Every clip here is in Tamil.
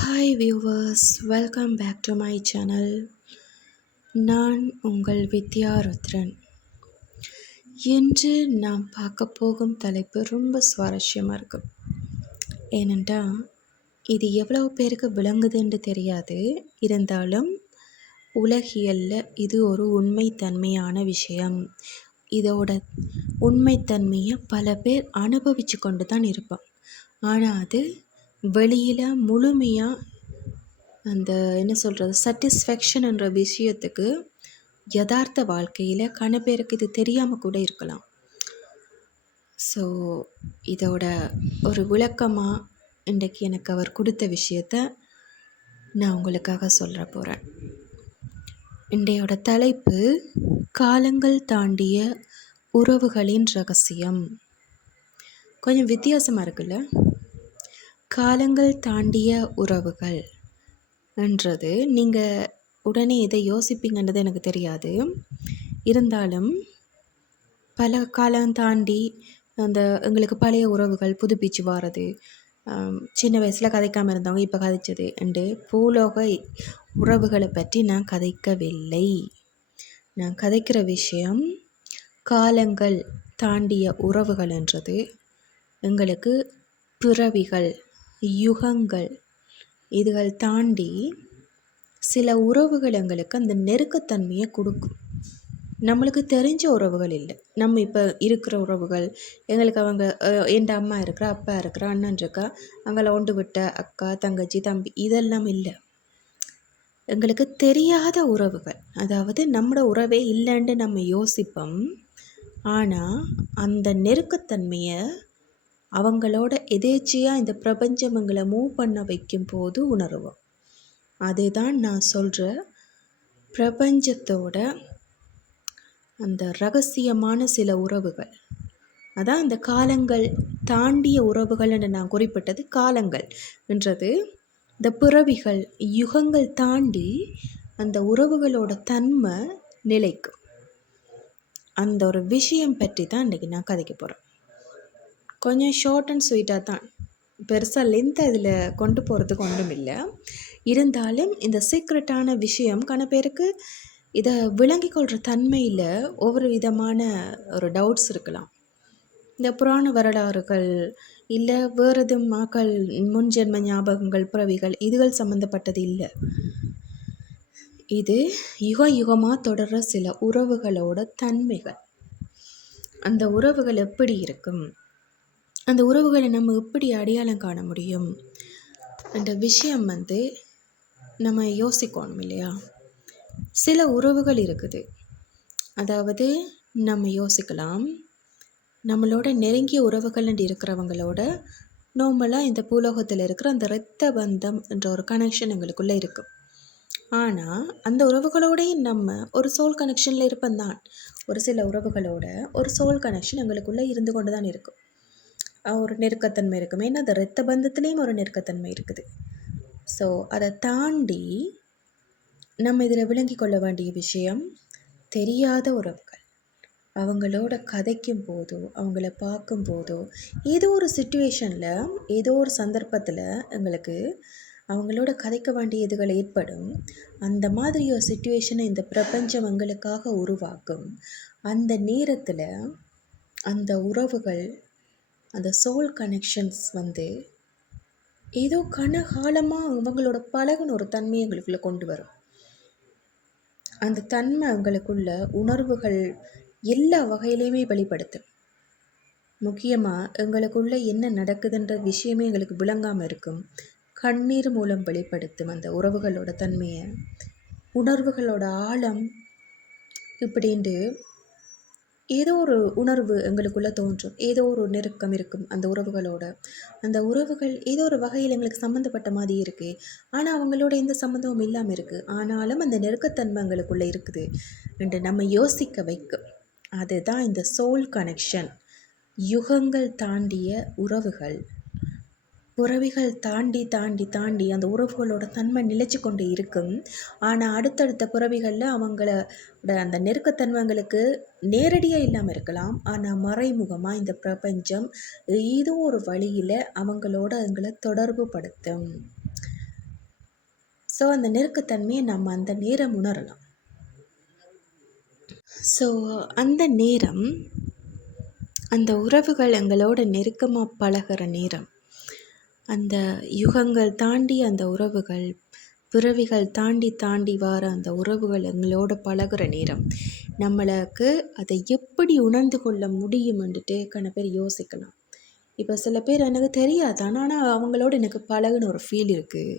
Hi viewers, welcome back to my channel. நான் உங்கள் வித்யா ருத்ரன். இன்று நாம் பார்க்க போகும் தலைப்பு ரொம்ப சுவாரஸ்யமாக இருக்கும். ஏனென்றால் இது எவ்வளோ பேருக்கு விளங்குதுன்னு தெரியாது. இருந்தாலும் உலகியலில் இது ஒரு உண்மைத்தன்மையான விஷயம். இதோட உண்மைத்தன்மையை பல பேர் அனுபவித்து கொண்டு தான் இருப்போம். ஆனால் அது வெளியில் முழுமையாக அந்த என்ன சொல்கிறது சாட்டிஸ்ஃபேக்ஷன் என்ற விஷயத்துக்கு யதார்த்த வாழ்க்கையில் கன பேருக்கு இது தெரியாமல் கூட இருக்கலாம். ஸோ இதோட ஒரு விளக்கமாக இன்றைக்கு எனக்கு அவர் கொடுத்த விஷயத்த நான் உங்களுக்காக சொல்ல போகிறேன். இன்றையோட தலைப்பு காலங்கள் தாண்டிய உறவுகளின் ரகசியம். கொஞ்சம் வித்தியாசமாக இருக்குல்ல? காலங்கள் தாண்டிய உறவுகள் என்றது நீங்கள் உடனே இதை யோசிப்பீங்கன்றது எனக்கு தெரியாது. இருந்தாலும் பல காலம் தாண்டி அந்த எங்களுக்கு பழைய உறவுகள் புதுப்பிச்சு வாரது, சின்ன வயசில் கதைக்காமல் இருந்தவங்க இப்போ கதைச்சது என்று பூலோக உறவுகளை பற்றி நான் கதைக்கவில்லை. நான் கதைக்கிற விஷயம் காலங்கள் தாண்டிய உறவுகள் என்றது எங்களுக்கு பிறவிகள், யுகங்கள் இதுகள் தாண்டி சில உறவுகள் எங்களுக்கு அந்த நெருக்கத்தன்மையை கொடுக்கும். நம்மளுக்கு தெரிஞ்ச உறவுகள் இல்லை, நம்ம இப்போ இருக்கிற உறவுகள் எங்களுக்கு அவங்க என் அம்மா இருக்கிறா, அப்பா இருக்கிறா, அண்ணன் இருக்கா, அவங்கள ஒன்று விட்ட அக்கா, தங்கச்சி, தம்பி இதெல்லாம் இல்லை. எங்களுக்கு தெரியாத உறவுகள், அதாவது நம்மளோட உறவே இல்லைன்னு நம்ம யோசிப்போம். ஆனால் அந்த நெருக்கத்தன்மையை அவங்களோட எதேச்சியாக இந்த பிரபஞ்சம் எங்களை மூவ் பண்ண வைக்கும் போது உணருவோம். அதுதான் நான் சொல்கிற பிரபஞ்சத்தோட அந்த ரகசியமான சில உறவுகள். அதான் அந்த காலங்கள் தாண்டிய உறவுகள் என்று நான் குறிப்பிட்டது. காலங்கள் என்றது இந்த பிறவிகள், யுகங்கள் தாண்டி அந்த உறவுகளோட தன்மை நிலைக்கும். அந்த ஒரு விஷயம் பற்றி தான் இன்றைக்கி நான் கதைக்க போகிறேன். கொஞ்சம் ஷார்ட் அண்ட் ஸ்வீட்டாக தான், பெருசாக லென்த்தாக இதில் கொண்டு போகிறதுக்கு ஒன்றும் இல்லை. இருந்தாலும் இந்த சீக்ரெட்டான விஷயம் கன பேருக்கு இதை விளங்கி கொள்கிற தன்மையில் ஒவ்வொரு விதமான ஒரு டவுட்ஸ் இருக்கலாம். இந்த புராண வரலாறுகள் இல்லை வேறு எதுவும் மக்கள் முன்ஜென்ம ஞாபகங்கள், பிறவிகள் இதுகள் சம்மந்தப்பட்டது இல்லை. இது யுக யுகமாக தொடர்கிற சில உறவுகளோட தன்மைகள். அந்த உறவுகள் எப்படி இருக்கும், அந்த உறவுகளை நம்ம எப்படி அடையாளம் காண முடியும் என்ற விஷயம் நம்ம யோசிக்கணும் இல்லையா? சில உறவுகள் இருக்குது, அதாவது நம்ம யோசிக்கலாம், நம்மளோட நெருங்கிய உறவுகள் இருக்கிறவங்களோட நார்மலாக இந்த பூலோகத்தில் இருக்கிற அந்த இரத்த பந்தம் என்ற ஒரு கனெக்ஷன் எங்களுக்குள்ளே இருக்கும். ஆனால் அந்த உறவுகளோடையும் நம்ம ஒரு சோல் கனெக்ஷனில் இருப்போம் தான். ஒரு சில உறவுகளோட ஒரு சோல் கனெக்ஷன் எங்களுக்குள்ளே இருந்து கொண்டு தான் இருக்கும். ஒரு நெருக்கத்தன்மை இருக்கும். ஏன்னா அந்த இரத்த பந்தத்துலேயும் ஒரு நெருக்கத்தன்மை இருக்குது. ஸோ அதை தாண்டி நம்ம இதில் விளங்கி கொள்ள வேண்டிய விஷயம் தெரியாத உறவுகள். அவங்களோட கதைக்கும் போதோ, அவங்கள பார்க்கும் போதோ, ஏதோ ஒரு சிச்சுவேஷனில், ஏதோ ஒரு சந்தர்ப்பத்தில் எங்களுக்கு அவங்களோட கதைக்க வேண்டிய இதுகள் ஏற்படும். அந்த மாதிரி ஒரு சிச்சுவேஷனை இந்த பிரபஞ்சம் எங்களுக்காக உருவாக்கும். அந்த நேரத்தில் அந்த உறவுகள், அந்த சோல் கனெக்ஷன்ஸ் ஏதோ கனகாலமாக அவங்களோட பழகுன ஒரு தன்மையை எங்களுக்குள்ளே கொண்டு வரும். அந்த தன்மை எங்களுக்குள்ள உணர்வுகள் எல்லா வகையிலையுமே வெளிப்படுத்தும். முக்கியமாக எங்களுக்குள்ள என்ன நடக்குதுன்ற விஷயமே எங்களுக்கு விளங்காமல் இருக்கும். கண்ணீர் மூலம் வெளிப்படுத்தும் அந்த உறவுகளோட தன்மையை, உணர்வுகளோட ஆழம். இப்படின்ட்டு ஏதோ ஒரு உணர்வு எங்களுக்குள்ளே தோன்றும். ஏதோ ஒரு நெருக்கம் இருக்கும் அந்த உறவுகளோட. அந்த உறவுகள் ஏதோ ஒரு வகையில் எங்களுக்கு சம்மந்தப்பட்ட மாதிரி இருக்குது. ஆனால் அவங்களோட எந்த சம்மந்தமும் இல்லாமல் இருக்குது. ஆனாலும் அந்த நெருக்கத்தன்மை எங்களுக்குள்ளே இருக்குது என்று நம்ம யோசிக்க வைக்கும். அதுதான் இந்த சோல் கனெக்ஷன். யுகங்கள் தாண்டிய உறவுகள், பிறவிகள் தாண்டி தாண்டி தாண்டி அந்த உறவுகளோட தன்மை நிலைச்சு கொண்டு இருக்கும். ஆனால் அடுத்தடுத்த பிறவிகளில் அவங்களோட அந்த நெருக்கத்தன்மைங்களுக்கு நேரடியாக இல்லாமல் இருக்கலாம். ஆனால் மறைமுகமாக இந்த பிரபஞ்சம் ஏதோ ஒரு வழியில் அவங்களோட எங்களை தொடர்பு படுத்தும். ஸோ அந்த நெருக்கத்தன்மையை நம்ம அந்த நேரம் உணரலாம். ஸோ அந்த நேரம், அந்த உறவுகள் எங்களோட நெருக்கமாக பழகிற நேரம், அந்த யுகங்கள் தாண்டி அந்த உறவுகள், பிறவிகள் தாண்டி தாண்டி வர அந்த உறவுகள் எங்களோட பழகிற நேரம், நம்மளுக்கு அதை எப்படி உணர்ந்து கொள்ள முடியுமென்றுட்டு கன பேர் யோசிக்கலாம். இப்போ சில பேர் எனக்கு தெரியாது, ஆனால் அவங்களோட எனக்கு பழகுன ஒரு ஃபீல் இருக்குது,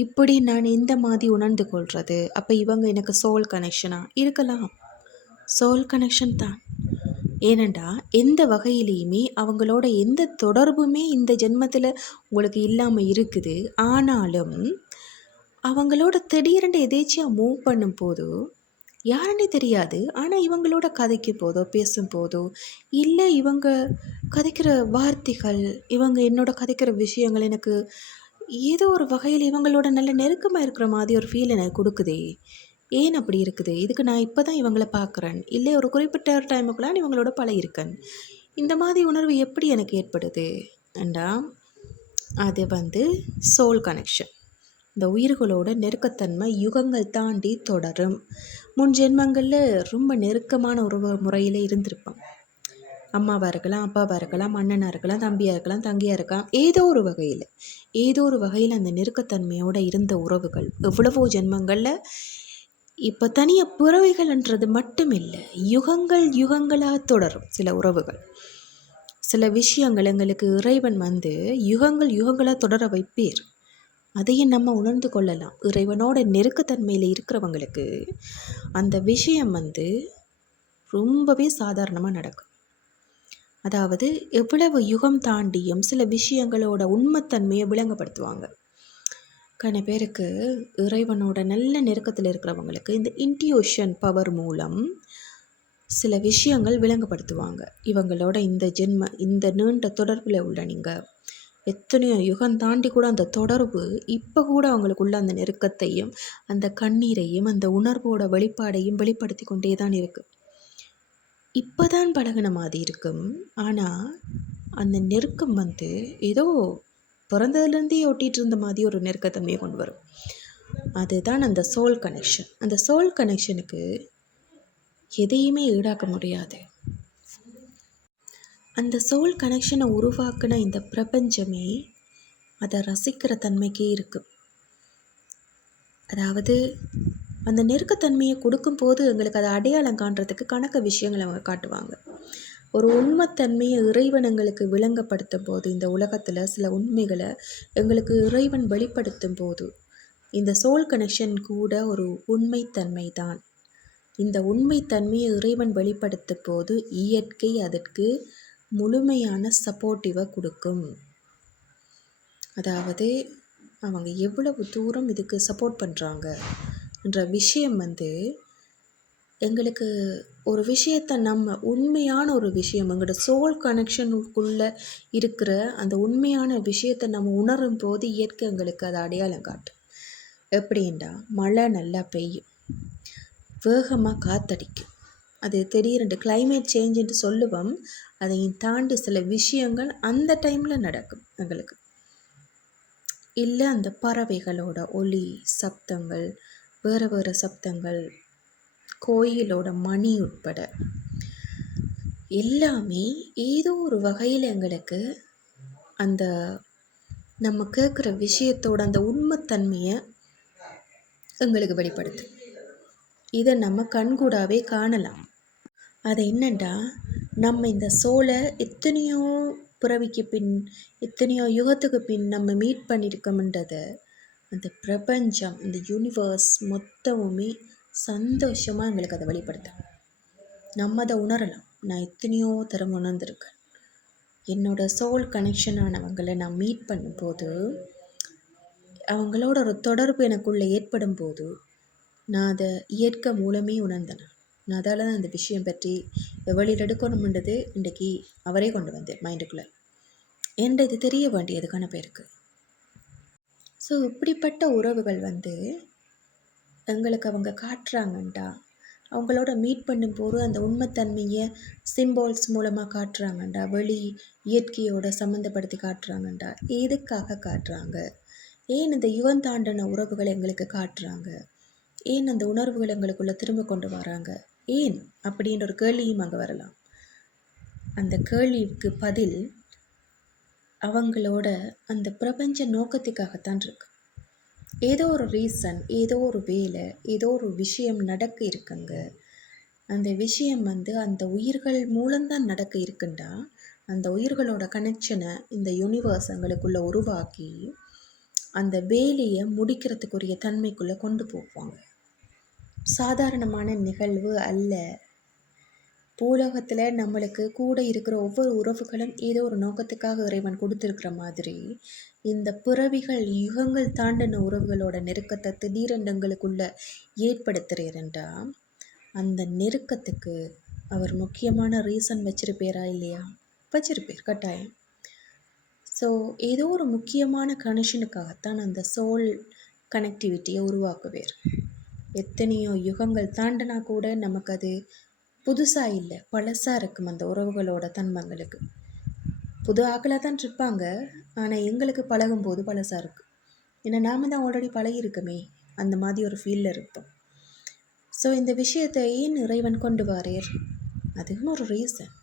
இப்படி நான் இந்த மாதிரி உணர்ந்து கொள்வது, அப்போ இவங்க எனக்கு சோல் கனெக்ஷனாக இருக்கலாம். சோல் கனெக்ஷன் தான். ஏனெண்டா எந்த வகையிலையுமே அவங்களோட எந்த தொடர்புமே இந்த ஜென்மத்தில் உங்களுக்கு இல்லாமல் இருக்குது. ஆனாலும் அவங்களோட திடீரென்று எதேச்சியாக மூவ் பண்ணும் போதோ யாருன்னே தெரியாது, ஆனால் இவங்களோட கதைக்கும் போதோ பேசும் போதோ, இல்லை இவங்க கதைக்கிற வார்த்தைகள், இவங்க என்னோட கதைக்கிற விஷயங்கள் எனக்கு ஏதோ ஒரு வகையில் இவங்களோட நல்ல நெருக்கமாக இருக்கிற மாதிரி ஒரு ஃபீல் எனக்கு கொடுக்குதே. ஏன் அப்படி இருக்குது? இதுக்கு நான் இப்போ தான் இவங்கள பார்க்குறேன், இல்லை ஒரு குறிப்பிட்ட டைமுக்குலாம் இவங்களோட பழகிருக்கேன். இந்த மாதிரி உணர்வு எப்படி எனக்கு ஏற்படுது ஏண்டா அது சோல் கனெக்ஷன். இந்த உயிர்களோட நெருக்கத்தன்மை யுகங்கள் தாண்டி தொடரும். முன் ஜென்மங்களில் ரொம்ப நெருக்கமான உறவு முறையில் இருந்திருப்பான். அம்மாவாக இருக்கலாம், அப்பாவாக இருக்கலாம், அண்ணனாக இருக்கலாம், தம்பியாக இருக்கலாம், தங்கியாக இருக்கலாம், ஏதோ ஒரு வகையில் அந்த நெருக்கத்தன்மையோடு இருந்த உறவுகள் எவ்வளவோ ஜென்மங்களில் இப்போ தனியாக பிறவைகள்ன்றது மட்டும் இல்லை, யுகங்களாக தொடரும் சில உறவுகள். சில விஷயங்கள் எங்களுக்கு இறைவன் யுகங்களாக தொடர வைப்பேர். அதையும் நம்ம உணர்ந்து கொள்ளலாம். இறைவனோட நெருக்கத்தன்மையில் இருக்கிறவங்களுக்கு அந்த விஷயம் ரொம்பவே சாதாரணமாக நடக்கும். அதாவது எவ்வளவு யுகம் தாண்டியும் சில விஷயங்களோட உண்மைத்தன்மையை விளங்கப்படுத்துவாங்க. கன பேருக்கு இறைவனோட நல்ல நெருக்கத்தில் இருக்கிறவங்களுக்கு இந்த இன்ட்யூஷன் பவர் மூலம் சில விஷயங்கள் விளங்கப்படுத்துவாங்க. இவங்களோட இந்த நீண்ட தொடர்பில் உள்ள நீங்கள் எத்தனையோ யுகம் தாண்டி கூட அந்த தொடர்பு இப்போ கூட அவங்களுக்குள்ள அந்த நெருக்கத்தையும் அந்த கண்ணீரையும் அந்த உணர்வோட வெளிப்பாடையும் வெளிப்படுத்தி கொண்டே தான் இருக்குது. இப்போ தான் பழகின மாதிரி இருக்கும், ஆனால் அந்த நெருக்கம் ஏதோ பிறந்ததுலேருந்தே ஒட்டிகிட்டு இருந்த மாதிரி ஒரு நெருக்கத்தன்மையை கொண்டு வரும். அதுதான் அந்த சோல் கனெக்ஷன். அந்த சோல் கனெக்ஷனுக்கு எதையுமே ஈடாக்க முடியாது. அந்த சோல் கனெக்ஷனை உருவாக்குன இந்த பிரபஞ்சமே அதை ரசிக்கிற தன்மைக்கே இருக்குது. அதாவது அந்த நெருக்கத்தன்மையை கொடுக்கும்போது எங்களுக்கு அதை அடையாளம் காண்றதுக்கு கணக்க விஷயங்களை அவங்க காட்டுவாங்க. ஒரு உண்மைத்தன்மையை இறைவன் எங்களுக்கு விளங்கப்படுத்தும் போது, இந்த உலகத்தில் சில உண்மைகளை எங்களுக்கு இறைவன் வெளிப்படுத்தும் போது, இந்த சோல் கனெக்ஷன் கூட ஒரு உண்மைத்தன்மை தான். இந்த உண்மைத்தன்மையை இறைவன் வெளிப்படுத்தும் போது இயற்கை அதற்கு முழுமையான சப்போர்ட்டிவை கொடுக்கும். அதாவது அவங்க எவ்வளவு தூரம் இதுக்கு சப்போர்ட் பண்ணுறாங்க என்ற விஷயம் எங்களுக்கு ஒரு விஷயத்தை நம்ம உண்மையான ஒரு விஷயம் எங்களோட சோல் கனெக்ஷனுக்குள்ளே இருக்கிற அந்த உண்மையான விஷயத்தை நம்ம உணரும் போது இயற்கை எங்களுக்கு அதை அடையாளம் காட்டும். எப்படின்னா மழை நல்லா பெய்யும், வேகமாக காற்றடிக்கும், அது திடீரென்று கிளைமேட் சேஞ்சுன்னு சொல்லுவோம். அதையும் தாண்டி சில விஷயங்கள் அந்த டைமில் நடக்கும் எங்களுக்கு. இல்லை அந்த பறவைகளோட ஒலி சப்தங்கள், வேறு சப்தங்கள், கோயிலோட மணி உட்பட எல்லாமே ஏதோ ஒரு வகையில் எங்களுக்கு அந்த நம்ம கேட்குற விஷயத்தோட அந்த உண்மைத்தன்மையை எங்களுக்கு வெளிப்படுத்து. இதை நம்ம கண்கூடாவே காணலாம். அது என்னண்டா, நம்ம இந்த சோலை எத்தனையோ பிறவிக்கு பின், எத்தனையோ யுகத்துக்கு பின் நம்ம மீட் பண்ணியிருக்கோம்ன்றதை அந்த பிரபஞ்சம், இந்த யூனிவர்ஸ் மொத்தமுமே சந்தோஷமாக எங்களுக்கு அதை வெளிப்படுத்தும். நம்ம அதை உணரலாம். நான் எத்தனையோ தரம் உணர்ந்திருக்கேன். என்னோட சோல் கனெக்ஷனானவங்களை நான் மீட் பண்ணும்போது, அவங்களோட ஒரு தொடர்பு எனக்குள்ளே ஏற்படும் போது, நான் அதை இயற்கை மூலமே உணர்ந்தேன். நான் அதால் தான் அந்த விஷயம் பற்றி வெளியில் எடுக்கணும்ன்றது இன்றைக்கி அவரே கொண்டு வந்தேன் மைண்டுக்குள்ளே. என்ற இது தெரிய வேண்டியதுக்கான பேருக்கு. ஸோ இப்படிப்பட்ட உறவுகள் எங்களுக்கு அவங்க காட்டுறாங்கண்டா, அவங்களோட மீட் பண்ணும்போது அந்த உண்மைத்தன்மையை சிம்பால்ஸ் மூலமாக காட்டுறாங்கண்டா, வெளி இயற்கையோட சம்மந்தப்படுத்தி காட்டுறாங்கண்டா. எதுக்காக காட்டுறாங்க, ஏன் இந்த யுகம் தாண்டின உறவுகளை எங்களுக்கு காட்டுறாங்க? ஏன் அந்த உணர்வுகளை எங்களுக்குள்ளே திரும்ப கொண்டு வராங்க? ஏன் அப்படின்ற ஒரு கேள்வியும் அங்கே வரலாம். அந்த கேள்விக்கு பதில் அவங்களோட அந்த பிரபஞ்ச நோக்கத்துக்காகத்தான் இருக்கு. ஏதோ ஒரு ரீசன், ஏதோ ஒரு வேலை, ஏதோ ஒரு விஷயம் நடக்க இருக்குங்க. அந்த விஷயம் அந்த உயிர்கள் மூலம்தான் நடக்க இருக்குண்டா, அந்த உயிர்களோட கனெக்ஷனை இந்த யூனிவர்ஸ் எங்களுக்குள்ளே உருவாக்கி அந்த வேலையை முடிக்கிறதுக்குரிய தன்மைக்குள்ளே கொண்டு போவாங்க. சாதாரணமான நிகழ்வு அல்ல. பூலோகத்தில் நம்மளுக்கு கூட இருக்கிற ஒவ்வொரு உறவுகளும் ஏதோ ஒரு நோக்கத்துக்காக இறைவன் கொடுத்துருக்கிற மாதிரி, இந்த பிறவிகள் யுகங்கள் தாண்டின உறவுகளோட நெருக்கத்தை திடீரென்று எங்களுக்குள்ள ஏற்படுத்துகிறேன்டா, அந்த நெருக்கத்துக்கு அவர் முக்கியமான ரீசன் வச்சிருப்பேரா இல்லையா? வச்சிருப்பேர் கட்டாயம். ஸோ ஏதோ ஒரு முக்கியமான கனெக்ஷனுக்காகத்தான் அந்த சோல் கனெக்டிவிட்டியை உருவாக்குவேர். எத்தனையோ யுகங்கள் தாண்டினா கூட நமக்கு அது புதுசாக இல்லை, பழசாக இருக்கும். அந்த உறவுகளோட தன்மங்களுக்கு புது ஆக்களாக தான் இருப்பாங்க, ஆனால் எங்களுக்கு பழகும்போது பழசாக இருக்குது. ஏன்னா நாம் தான் ஆல்ரெடி பழகிருக்கோமே, அந்த மாதிரி ஒரு ஃபீலில் இருப்போம். ஸோ இந்த விஷயத்தை ஏன் இறைவன் கொண்டு வாரேர்? அதுவும் ஒரு ரீசன்.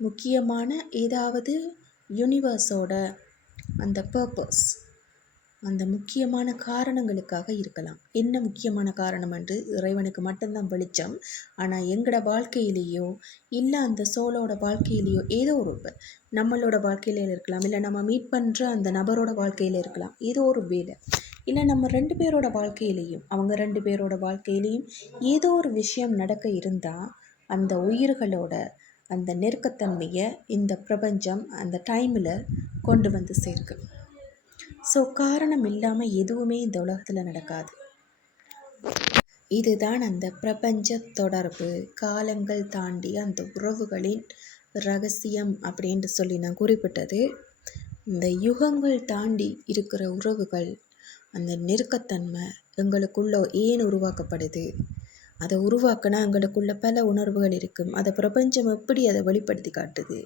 முக்கியமான ஏதாவது யூனிவர்ஸோட அந்த பர்பஸ், அந்த முக்கியமான காரணங்களுக்காக இருக்கலாம். என்ன முக்கியமான காரணம் என்று இறைவனுக்கு மட்டும்தான் வெளிச்சம். ஆனால் எங்களோட வாழ்க்கையிலேயோ இல்லை அந்த சோலோட வாழ்க்கையிலேயோ ஏதோ ஒரு நம்மளோட வாழ்க்கையில இருக்கலாம், இல்லை நம்ம மீட் பண்ணுற அந்த நபரோட வாழ்க்கையில் இருக்கலாம், ஏதோ ஒரு வேலை, இல்லை நம்ம 2 பேரோட வாழ்க்கையிலையும் அவங்க 2 பேரோட வாழ்க்கையிலையும் ஏதோ ஒரு விஷயம் நடக்க இருந்தால் அந்த உயிர்களோட அந்த நெருக்கத்தன்மையை இந்த பிரபஞ்சம் அந்த டைமில் கொண்டு வந்து சேர்க்கு. ஸோ காரணம் இல்லாமல் எதுவுமே இந்த உலகத்தில் நடக்காது. இதுதான் அந்த பிரபஞ்ச தொடர்பு, காலங்கள் தாண்டி அந்த உறவுகளின் ரகசியம் அப்படின்னு சொல்லி நான் குறிப்பிட்டது. இந்த யுகங்கள் தாண்டி இருக்கிற உறவுகள், அந்த நெருக்கத்தன்மை எங்களுக்குள்ள ஏன் உருவாக்கப்படுது? அதை உருவாக்கினா எங்களுக்குள்ள பல உணர்வுகள் இருக்கும். அதை பிரபஞ்சம் எப்படி அதை வெளிப்படுத்தி காட்டுது?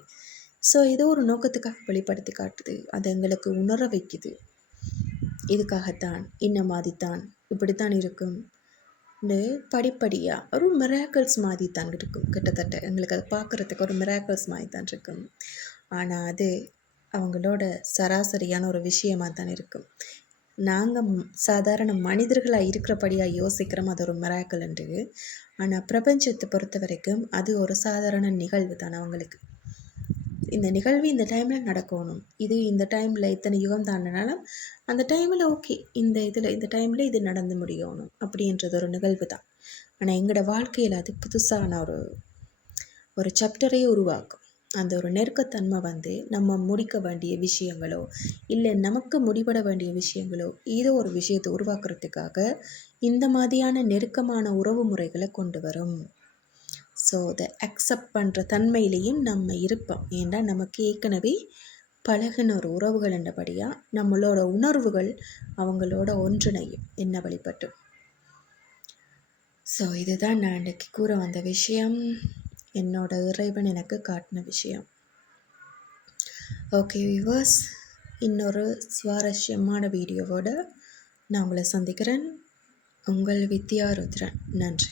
ஸோ ஏதோ ஒரு நோக்கத்துக்காக வெளிப்படுத்தி காட்டுது. அதை எங்களுக்கு உணர வைக்குது. இதுக்காகத்தான், இந்த மாதிரித்தான், இப்படித்தான் இருக்கும். படிப்படியாக ஒரு மிராக்கிள்ஸ் மாதிரி தான் இருக்கும். கிட்டத்தட்ட எங்களுக்கு அதை பார்க்குறதுக்கு ஒரு மிராக்கிள்ஸ் மாதிரி தான் இருக்கும். ஆனால் அது அவங்களோட சராசரியான ஒரு விஷயமாக தான் இருக்கும். நாங்கள் சாதாரண மனிதர்களாக இருக்கிறபடியாக யோசிக்கிறோம் அது ஒரு மிராக்கிள் என்று. ஆனால் பிரபஞ்சத்தை பொறுத்த வரைக்கும் அது ஒரு சாதாரண நிகழ்வு தான் அவங்களுக்கு. இந்த நிகழ்வு இந்த டைமில் நடக்கணும், இது இந்த டைமில் இத்தனை யுகம் தாண்டினாலும் அந்த டைமில் ஓகே, இந்த டைமில் இது நடந்து முடியணும் அப்படின்றது ஒரு நிகழ்வு தான். ஆனால் எங்களோட வாழ்க்கையில் அது புதுசான ஒரு சாப்டரையே உருவாக்கும். அந்த ஒரு நெருக்கத்தன்மை நம்ம முடிக்க வேண்டிய விஷயங்களோ இல்லை நமக்கு முடிபட வேண்டிய விஷயங்களோ ஏதோ ஒரு விஷயத்தை உருவாக்குறதுக்காக இந்த மாதிரியான நெருக்கமான உறவு முறைகளை கொண்டு வரும். ஸோ அதை அக்செப்ட் பண்ணுற தன்மையிலையும் நம்ம இருப்போம். ஏன்னா நமக்கு ஏற்கனவே பழகின ஒரு உறவுகள் என்றபடியாக நம்மளோட உணர்வுகள் அவங்களோட ஒன்றிணையும் என்ன வழிபட்டு. ஸோ இதுதான் நான் இன்றைக்கி கூற வந்த விஷயம், என்னோட இறைவன் எனக்கு காட்டின விஷயம். ஓகே வியூவர்ஸ், இன்னொரு சுவாரஸ்யமான வீடியோவோடு நான் உங்களை சந்திக்கிறேன். உங்கள் வித்யா ருத்ரன். நன்றி.